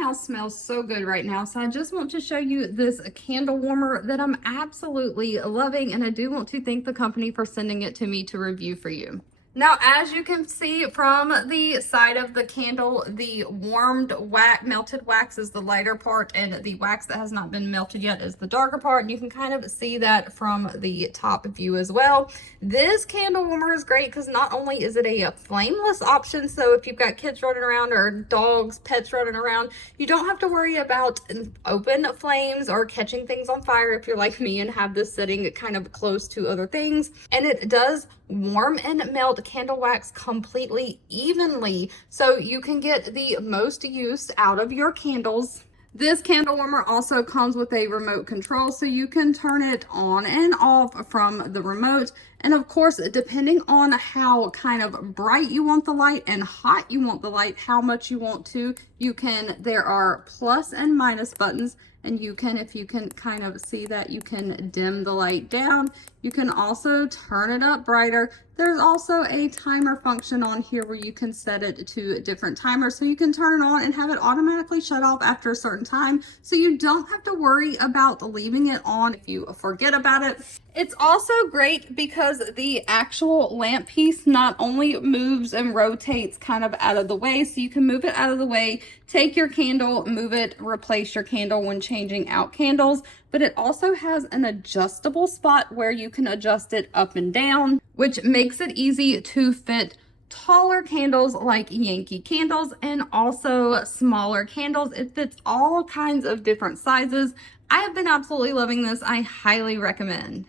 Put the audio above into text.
house smells so good right now, so I just want to show you this candle warmer that I'm absolutely loving, and I do want to thank the company for sending it to me to review for you. Now, as you can see from the side of the candle, the warmed wax, melted wax is the lighter part, and the wax that has not been melted yet is the darker part. And you can kind of see that from the top view as well. This candle warmer is great because not only is it a flameless option, so if you've got kids running around or dogs, pets running around, you don't have to worry about open flames or catching things on fire if you're like me and have this sitting kind of close to other things. And it does warm and melt candle wax completely evenly, so you can get the most use out of your candles. This candle warmer also comes with a remote control, so you can turn it on and off from the remote. And of course, depending on how kind of bright you want the light and hot you want the light, how much you want to, there are plus and minus buttons, and you can, if you can kind of see that, you can dim the light down. You can also turn it up brighter. There's also a timer function on here where you can set it to different timers, so you can turn it on and have it automatically shut off after a certain time, so you don't have to worry about leaving it on if you forget about it. It's also great because the actual lamp piece not only moves and rotates kind of out of the way, so you can move it out of the way, take your candle, move it, replace your candle when changing out candles, but it also has an adjustable spot where you can adjust it up and down, which makes it easy to fit taller candles like Yankee candles and also smaller candles. It fits all kinds of different sizes. I have been absolutely loving this. I highly recommend.